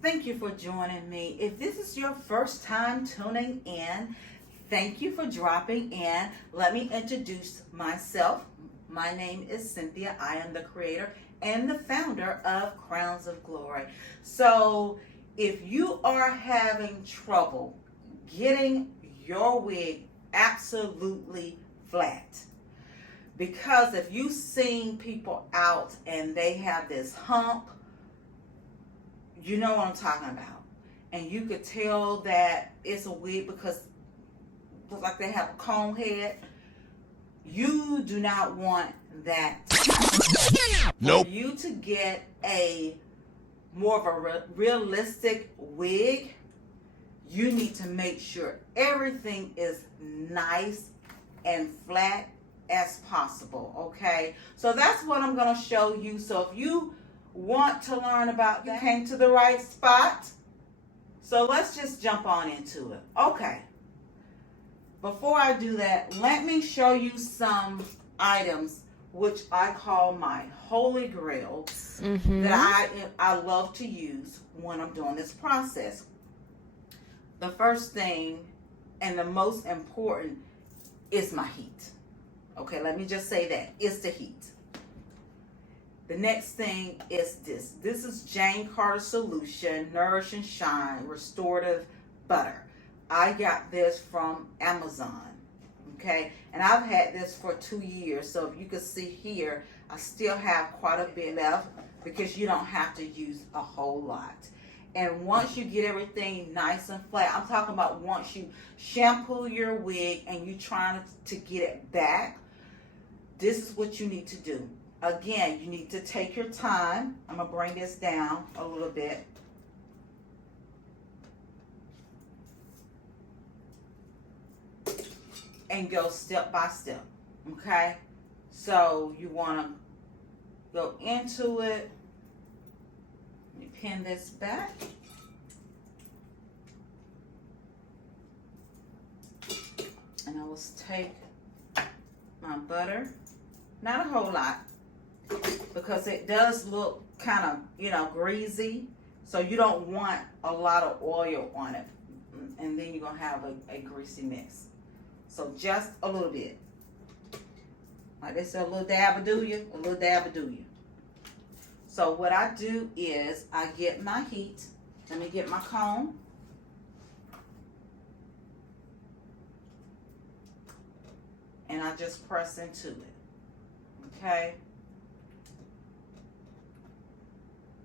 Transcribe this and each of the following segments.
Thank you for joining me. If this is your first time tuning in, thank you for dropping in. Let me introduce myself. My name is Cynthia. I am the creator and the founder of Crowns of Glory. So if you are having trouble getting your wig absolutely flat, because if you've seen people out and they have this hump, you know what I'm talking about. And you could tell that it's a wig because it looks like they have a comb head. You do not want that. Nope. For you to get a more of a realistic wig, you need to make sure everything is nice and flat as possible, okay? So that's what I'm going to show you. So if you want to learn about that, you came to the right spot. So let's just jump on into it. Okay. Before I do that, let me show you some items which I call my holy grail that I love to use when I'm doing this process. The first thing and the most important is my heat. Okay, let me just say that. It's the heat. The next thing is this. This is Jane Carter Solution Nourish and Shine Restorative Butter. I got this from Amazon. Okay, and I've had this for 2 years. So if you can see here, I still have quite a bit left because you don't have to use a whole lot. And once you get everything nice and flat, I'm talking about once you shampoo your wig and you're trying to get it back, this is what you need to do. Again, you need to take your time. I'm going to bring this down a little bit. And go step by step. Okay? So you want to go into it. Let me pin this back. And I will take my butter. Not a whole lot, because it does look kind of, greasy. So you don't want a lot of oil on it. And then you're going to have a greasy mix. So just a little bit. Like they said, a little dab will do you, a little dab will do you. So what I do is I get my heat. Let me get my comb. And I just press into it. Okay.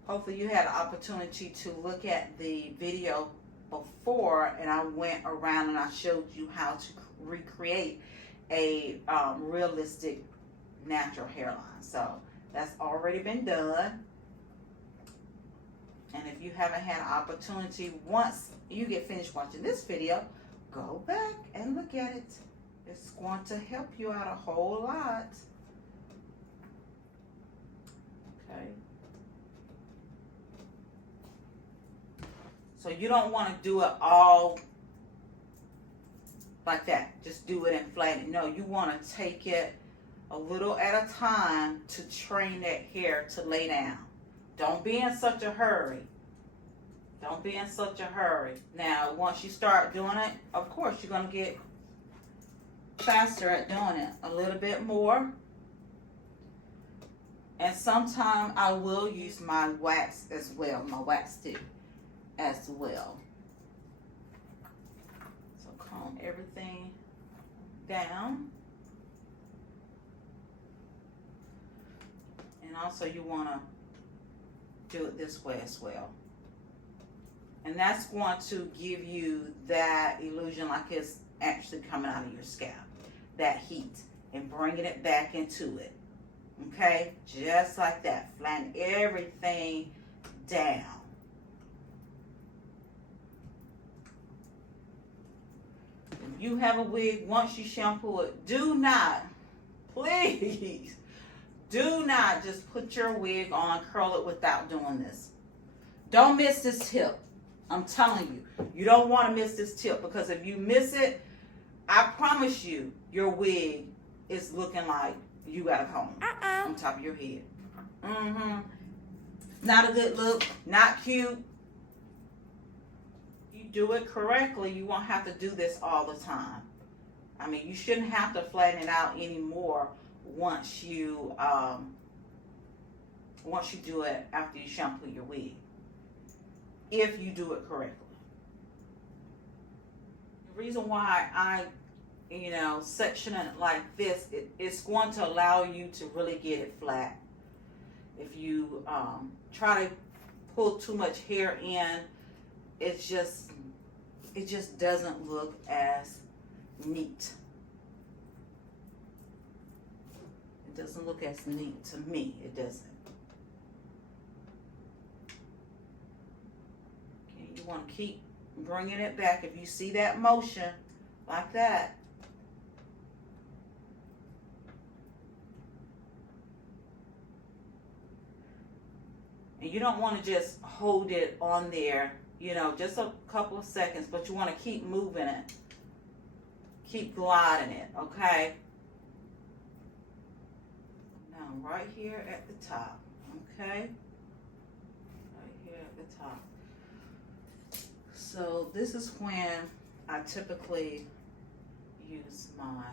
Hopefully you had an opportunity to look at the video before, and I went around and I showed you how to recreate a realistic natural hairline. So that's already been done. And if you haven't had an opportunity, once you get finished watching this video, go back and look at it. It's going to help you out a whole lot. Okay. So you don't want to do it all like that. Just do it and flatten it. No, you want to take it a little at a time to train that hair to lay down. Don't be in such a hurry. Don't be in such a hurry. Now, once you start doing it, of course, you're going to get faster at doing it. A little bit more. And sometimes I will use my wax as well, my wax stick as well. So comb everything down. And also you want to do it this way as well. And that's going to give you that illusion like it's actually coming out of your scalp. That heat. And bringing it back into it. Okay? Just like that. Flatten everything down. If you have a wig, once you shampoo it, do not, please, do not just put your wig on, curl it without doing this. Don't miss this tip. I'm telling you, you don't want to miss this tip, because if you miss it, I promise you, your wig is looking like you got a comb on top of your head. not a good look, not cute. You do it correctly, you won't have to do this all the time. I mean, you shouldn't have to flatten it out anymore once you do it after you shampoo your wig, if you do it correctly. The reason why I section it like this, it's going to allow you to really get it flat. If you try to pull too much hair in, it just doesn't look as neat. It doesn't look as neat to me. It doesn't. Okay, you want to keep bringing it back. If you see that motion like that, and you don't want to just hold it on there, just a couple of seconds, but you want to keep moving it. Keep gliding it, okay? Now, right here at the top, okay? Right here at the top. So this is when I typically use my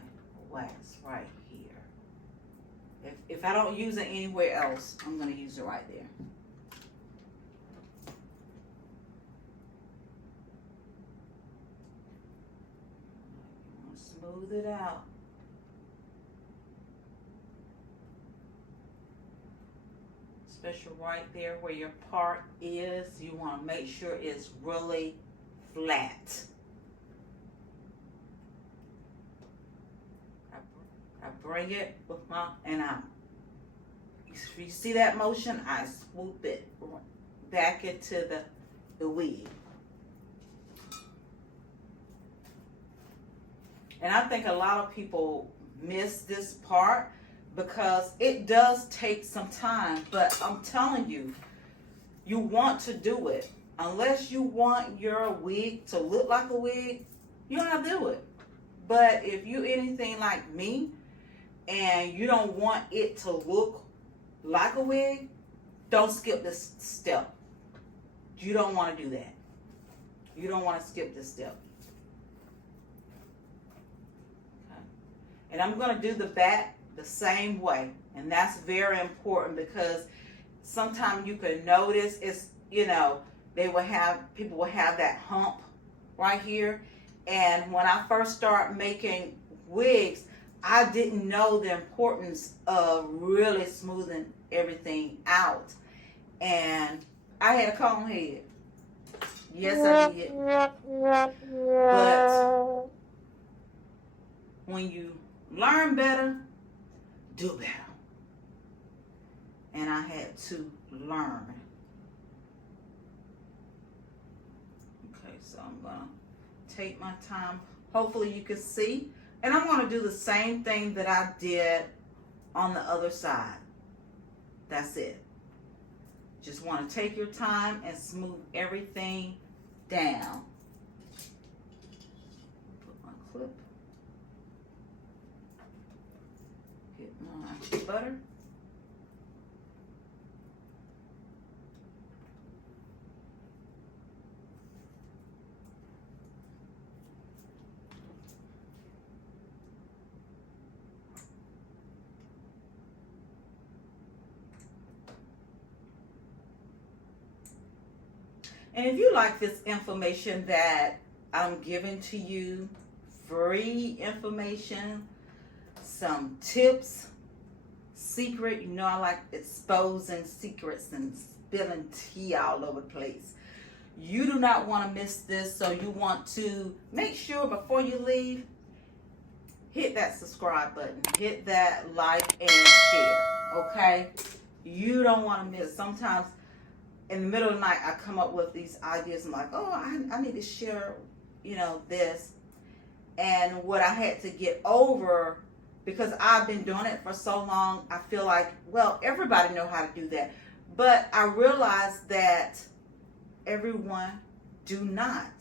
wax right here. If I don't use it anywhere else, I'm going to use it right there. Smooth it out. Especially right there where your part is, you want to make sure it's really flat. I bring it with if you see that motion, I swoop it back into the weave. And I think a lot of people miss this part because it does take some time. But I'm telling you, you want to do it. Unless you want your wig to look like a wig, you don't have to do it. But if you're anything like me and you don't want it to look like a wig, don't skip this step. You don't want to do that. You don't want to skip this step. And I'm going to do the back the same way. And that's very important because sometimes you can notice it's, people will have that hump right here. And when I first started making wigs, I didn't know the importance of really smoothing everything out. And I had a comb head. Yes, I did. But when you learn better, do better. And I had to learn. Okay, so I'm going to take my time. Hopefully you can see. And I'm going to do the same thing that I did on the other side. That's it. Just want to take your time and smooth everything down. Put my clip. Get my butter. And if you like this information that I'm giving to you, free information, some tips, secret, I like exposing secrets and spilling tea all over the place. You do not want to miss this, so you want to make sure before you leave, hit that subscribe button, hit that like and share, okay? You don't want to miss. Sometimes in the middle of the night, I come up with these ideas. I'm like, oh, I need to share, this. And what I had to get over, because I've been doing it for so long, I feel like, well, everybody know how to do that. But I realized that everyone do not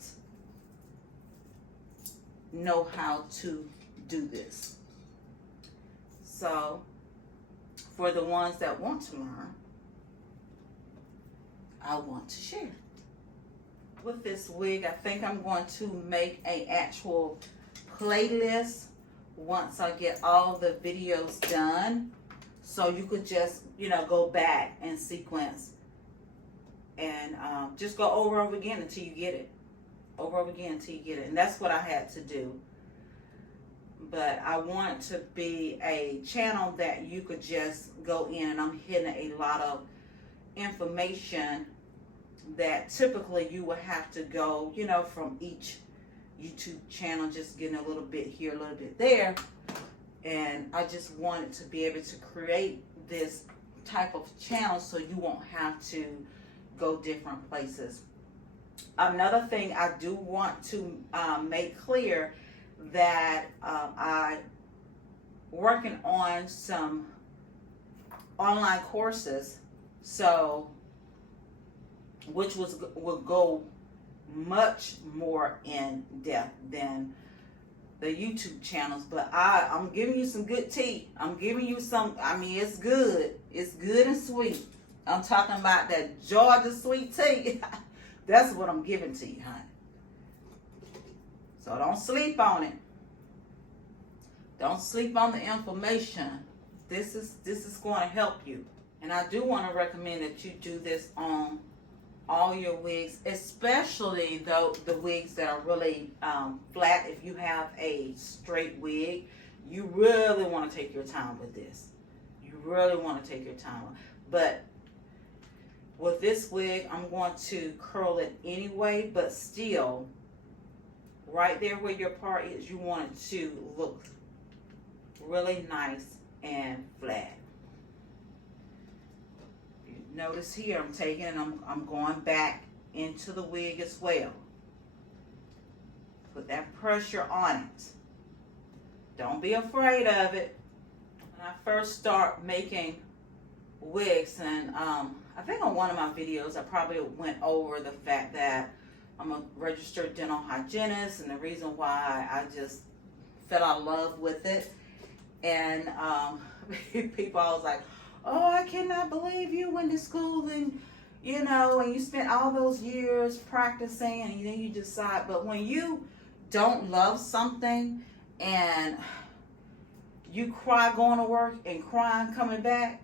know how to do this. So, for the ones that want to learn, I want to share. With this wig, I think I'm going to make an actual playlist once I get all the videos done, so you could just, you know, go back and sequence and just go over and over again until you get it. Over and over again until you get it. And that's what I had to do. But I want it to be a channel that you could just go in, and I'm hitting a lot of information that typically you would have to go, you know, from each YouTube channel, just getting a little bit here, a little bit there. And I just wanted to be able to create this type of channel so you won't have to go different places. Another thing I do want to make clear that I working on some online courses, so which will go much more in depth than the YouTube channels, but I'm giving you some good tea. I'm giving you some, I mean, it's good and sweet. I'm talking about that Georgia sweet tea. That's what I'm giving to you, honey. So don't sleep on it. Don't sleep on the information. This is going to help you. And I do want to recommend that you do this on all your wigs, especially though the wigs that are really flat. If you have a straight wig, you really want to take your time with this. You really want to take your time. But with this wig, I'm going to curl it anyway, but still, right there where your part is, you want it to look really nice and flat. You notice here, I'm taking and I'm going back into the wig as well. Put that pressure on it. Don't be afraid of it. When I first start making wigs, and I think on one of my videos I probably went over the fact that I'm a registered dental hygienist and the reason why I just fell out of love with it. And people always like, oh, I cannot believe you went to school and, you know, and you spent all those years practicing and then you decide. But when you don't love something and you cry going to work and crying coming back,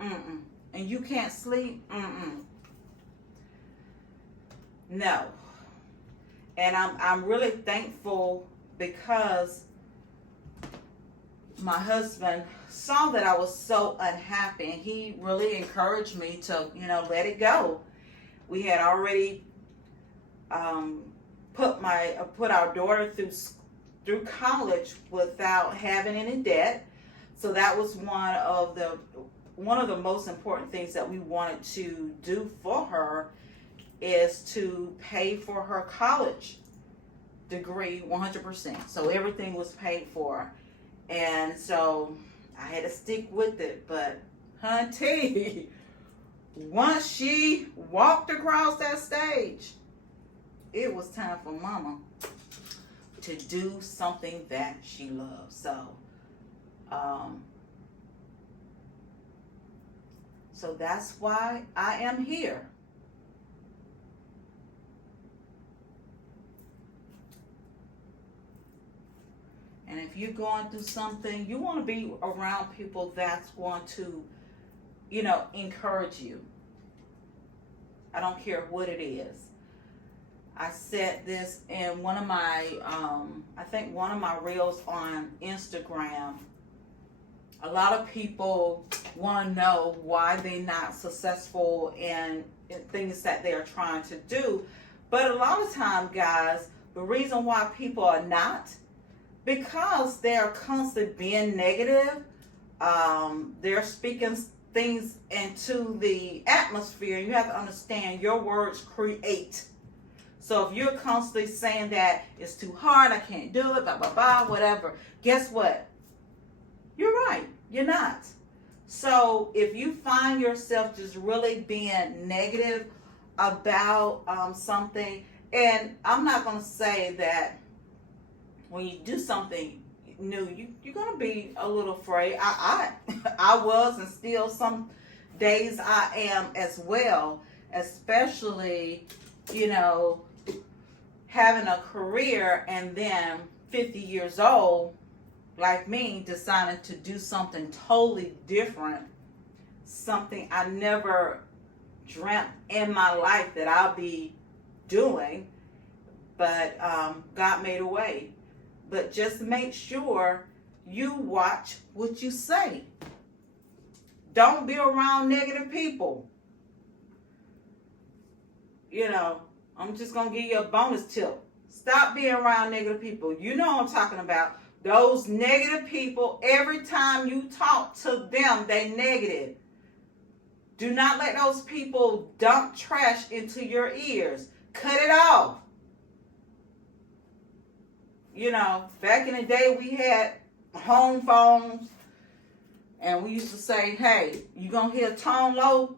and you can't sleep, no. And I'm really thankful because my husband saw that I was so unhappy, and he really encouraged me to, you know, let it go. We had already put our daughter through college without having any debt, so that was one of the most important things that we wanted to do for her, is to pay for her college degree 100%. So everything was paid for. And so I had to stick with it. But hunty, once she walked across that stage, it was time for mama to do something that she loves. So that's why I am here. And if you're going through something, you want to be around people that's going to, you know, encourage you. I don't care what it is. I said this in one of my, I think one of my reels on Instagram. A lot of people want to know why they're not successful in things that they're trying to do. But a lot of times, guys, the reason why people are not, because they're constantly being negative. They're speaking things into the atmosphere. You have to understand your words create. So if you're constantly saying that it's too hard, I can't do it, blah, blah, blah, whatever, guess what? You're right. You're not. So if you find yourself just really being negative about something, and I'm not going to say that when you do something new, you're going to be a little afraid. I was, and still some days I am as well. especially, you know, having a career and then 50 years old, like me, deciding to do something totally different, something I never dreamt in my life that I'll be doing, but God made a way. But just make sure you watch what you say. Don't be around negative people. You know, I'm just going to give you a bonus tip. Stop being around negative people. You know what I'm talking about. Those negative people, every time you talk to them, they negative. Do not let those people dump trash into your ears. Cut it off. You know, back in the day, we had home phones, and we used to say, hey, you going to hear tone low?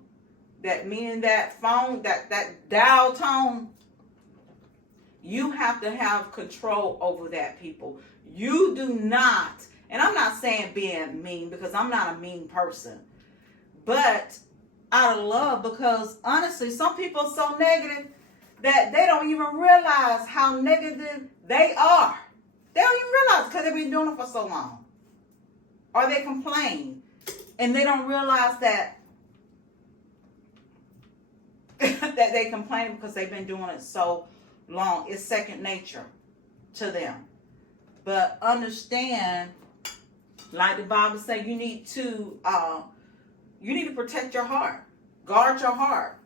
That meaning that phone, that dial tone, you have to have control over that, people. You do not, and I'm not saying being mean, because I'm not a mean person, but out of love, because honestly, some people are so negative that they don't even realize how negative they are. They don't even realize, because they've been doing it for so long. Or they complain, and they don't realize that that they complain because they've been doing it so long. It's second nature to them. But understand, like the Bible says, you need to protect your heart. Guard your heart.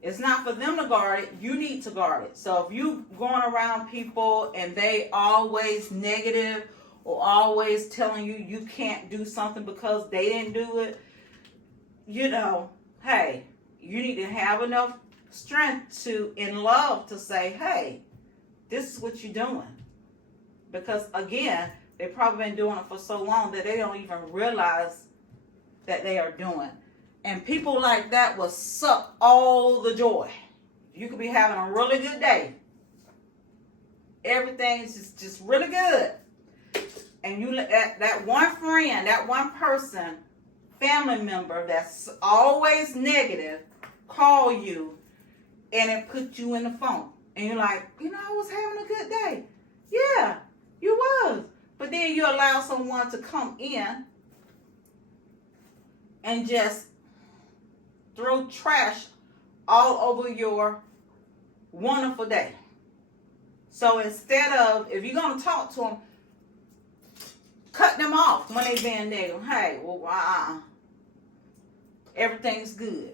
It's not for them to guard it. You need to guard it. So if you going around people and they always negative or always telling you you can't do something because they didn't do it, you know, hey, you need to have enough strength to, in love, to say, hey, this is what you're doing. Because again, they've probably been doing it for so long that they don't even realize that they are doing. And people like that will suck all the joy. You could be having a really good day. Everything's just really good. And you let that one friend, that one person, family member that's always negative call you and it put you in the phone. And you're like, you know, I was having a good day. Yeah, you was. But then you allow someone to come in and just throw trash all over your wonderful day. So instead of, if you're going to talk to them, cut them off when they being negative. Hey, well, everything's good.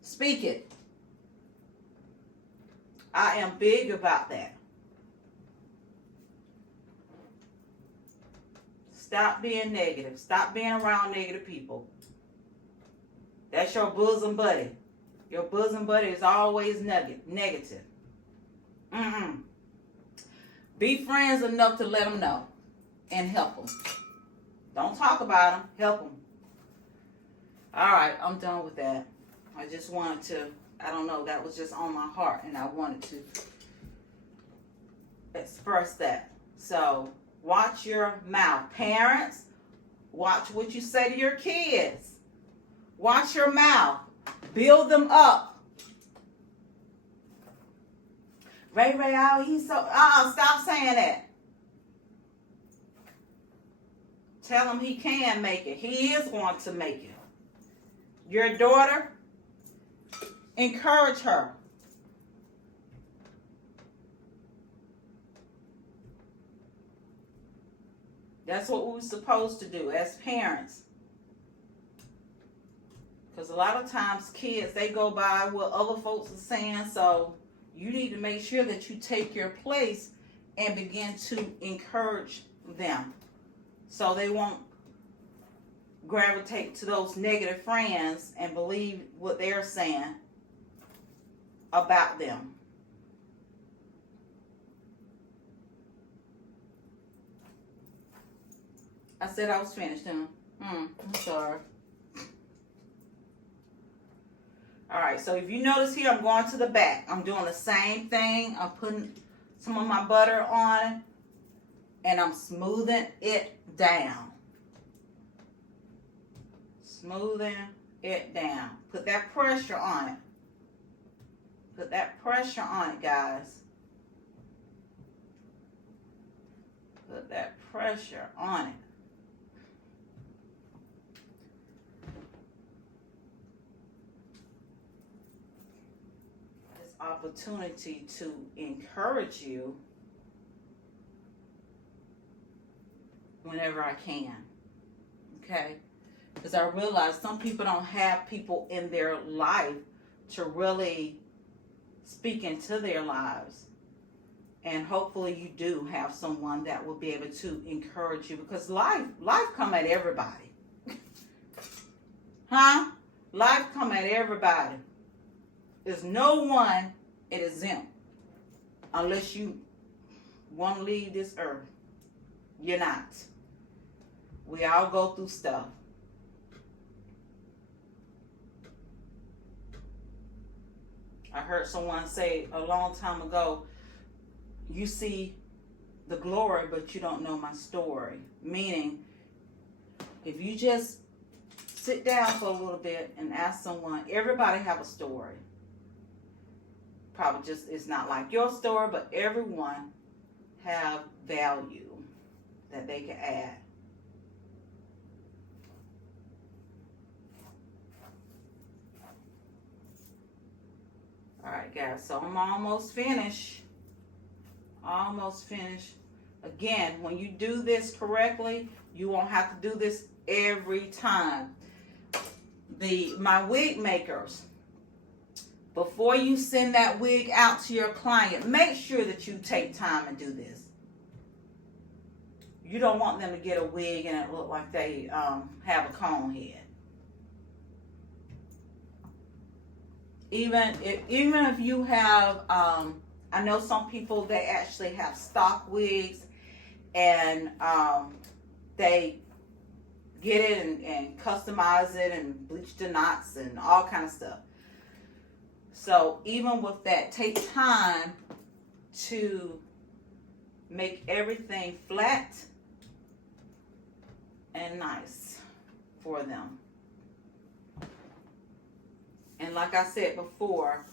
Speak it. I am big about that. Stop being negative. Stop being around negative people. That's your bosom buddy. Your bosom buddy is always negative. Be friends enough to let them know and help them. Don't talk about them. Help them. All right, I'm done with that. I just wanted to, I don't know, that was just on my heart, and I wanted to express that. So, watch your mouth. Parents, watch what you say to your kids. Watch your mouth. Build them up. Ray, he's so, stop saying that. Tell him he can make it. He is going to make it. Your daughter, encourage her. That's what we're supposed to do as parents. Because a lot of times kids, they go by what other folks are saying. So you need to make sure that you take your place and begin to encourage them. So they won't gravitate to those negative friends and believe what they're saying about them. I said I was finished, huh? I'm sorry. Alright, so if you notice here, I'm going to the back. I'm doing the same thing. I'm putting some of my butter on and I'm smoothing it down. Smoothing it down. Put that pressure on it. Put that pressure on it, guys. Put that pressure on it. This opportunity to encourage you whenever I can. Okay? Because I realize some people don't have people in their life to really speak into their lives. And hopefully you do have someone that will be able to encourage you, because life come at everybody. Huh? Life come at everybody. There's no one it is exempt unless you want to leave this earth. You're not. We all go through stuff. I heard someone say a long time ago, you see the glory, but you don't know my story. Meaning, if you just sit down for a little bit and ask someone, everybody have a story. Probably just, it's not like your story, but everyone have value that they can add. All right, guys, so I'm almost finished. Almost finished. Again, when you do this correctly, you won't have to do this every time. My wig makers, before you send that wig out to your client, make sure that you take time and do this. You don't want them to get a wig and it look like they have a cone head. Even if you have, I know some people, they actually have stock wigs, and they get it and customize it and bleach the knots and all kind of stuff. So even with that, take time to make everything flat and nice for them. And like I said before,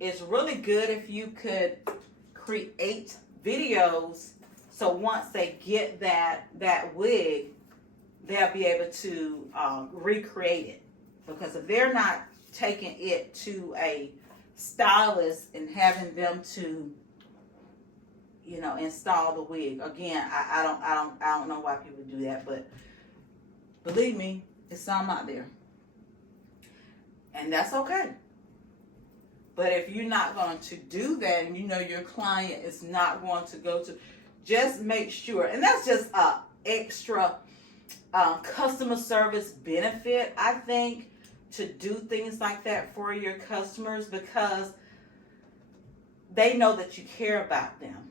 it's really good if you could create videos, so once they get that wig, they'll be able to recreate it. Because if they're not taking it to a stylist and having them to, you know, install the wig, again, I don't know why people do that, but believe me, it's some out there. And that's okay. But if you're not going to do that, and you know your client is not going to go to, just make sure. And that's just a extra customer service benefit, I think, to do things like that for your customers, because they know that you care about them.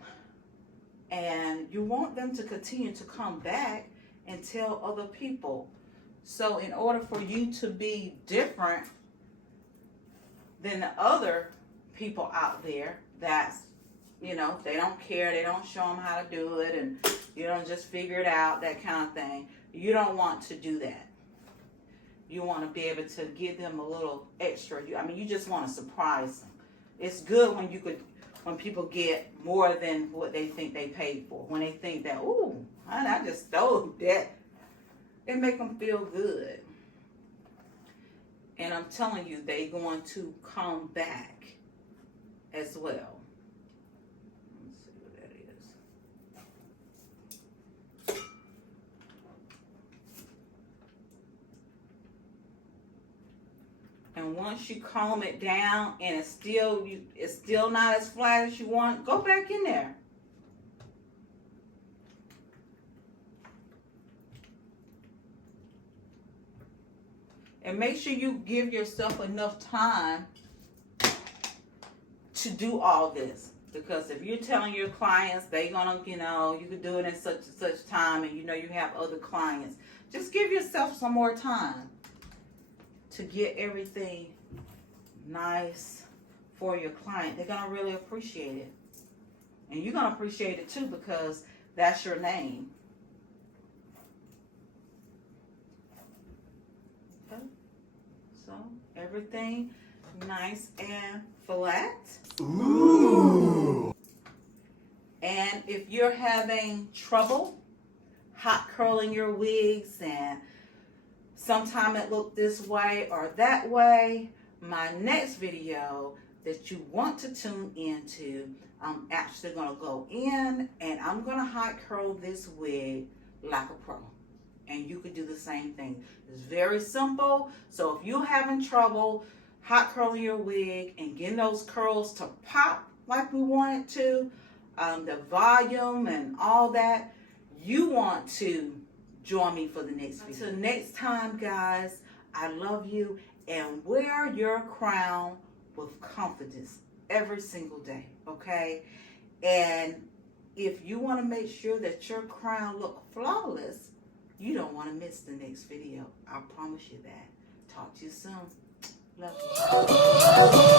And you want them to continue to come back and tell other people. So in order for you to be different than the other people out there that's, you know, they don't care, they don't show them how to do it, and you don't just figure it out, that kind of thing. You don't want to do that. You want to be able to give them a little extra. I mean, you just want to surprise them. It's good when people get more than what they think they paid for. When they think that, ooh, I just stole that. It make them feel good. And I'm telling you, they're going to come back as well. Let's see what that is. And once you comb it down and it's still not as flat as you want, go back in there. And make sure you give yourself enough time to do all this. Because if you're telling your clients they're gonna, you know, you could do it in such and such time, and you know you have other clients, just give yourself some more time to get everything nice for your client. They're gonna really appreciate it. And you're gonna appreciate it too, because that's your name. Okay? So everything nice and flat. Ooh. And if you're having trouble hot curling your wigs and sometime it look this way or that way, my next video that you want to tune into, I'm actually going to go in and I'm going to hot curl this wig like a pro. And you could do the same thing. It's very simple. So if you're having trouble hot curling your wig and getting those curls to pop like we want it to, the volume and all that, you want to join me for the next video. Until next time, guys, I love you, and wear your crown with confidence every single day, okay? And if you want to make sure that your crown look flawless, you don't want to miss the next video. I promise you that. Talk to you soon. Love you.